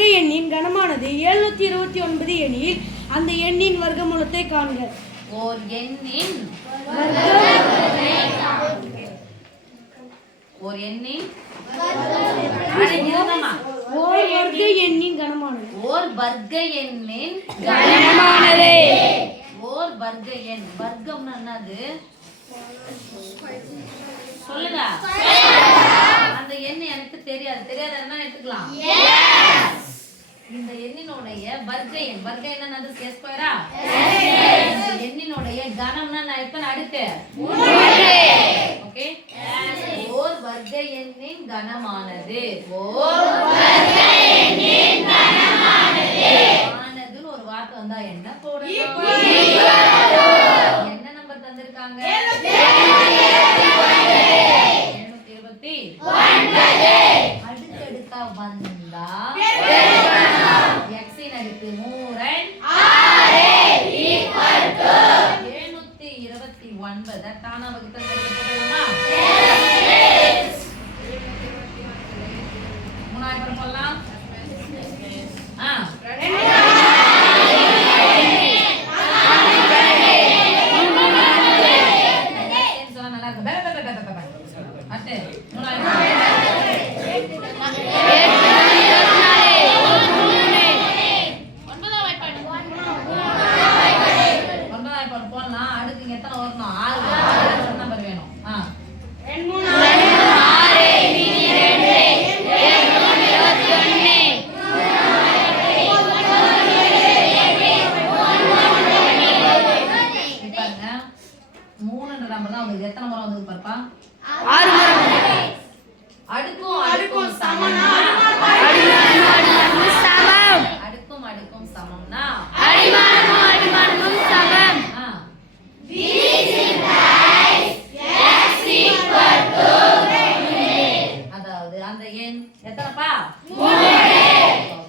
வர்க்க எண்ணின் கனமானது 729 எனில் அந்த எண்ணின் வர்க்கமூலத்தை காண்க. ஓர் எண்ணின் ஓர் வர்க்க எண்ணின் கனமானது ஓர் வர்க்க எண்ணின் கனமானது. ஓர் வர்க்க எண் வர்க்கம்னா என்னது சொல்லுங்க. அந்த எண் எனக்கு தெரியாது. தெரியாதுன்னா எடுத்துக்கலாம். இந்த எண்ணினுடைய வர்க்க எண் என்னது ஸ்கொயரா? இந்த எண்ணினுடைய கணம்னா நான் எத்தனை அடுக்கு? ஓகே. ஓர் வர்க்க எண்ணின் கணமானது ஆனதுன்னு ஒரு வார்த்தை வந்தா என்ன போடணும்? என்ன நம்பர் தந்திருக்காங்க? 729. அடுக்கடுக்கா வந்தா x இன் அடுக்கு 3 729 தானா வகுத்தல் போடலாமா? 3000 போடலாம். நல்லா இருக்கு. அட்டு 9 போடலாம். அடுத்து இங்க எத்தனை வரணும்? 6 நம்பர் வேணும். எத்தனை முறை வந்து பாருப்பா? 6 முறை. அடுக்கும் அடுக்கும் சமம். அடுக்கும் அடுக்கும் சமம்னா அடிமானமும் சமம். அதாவது அந்த எண் எத்தனைப்பா? 3.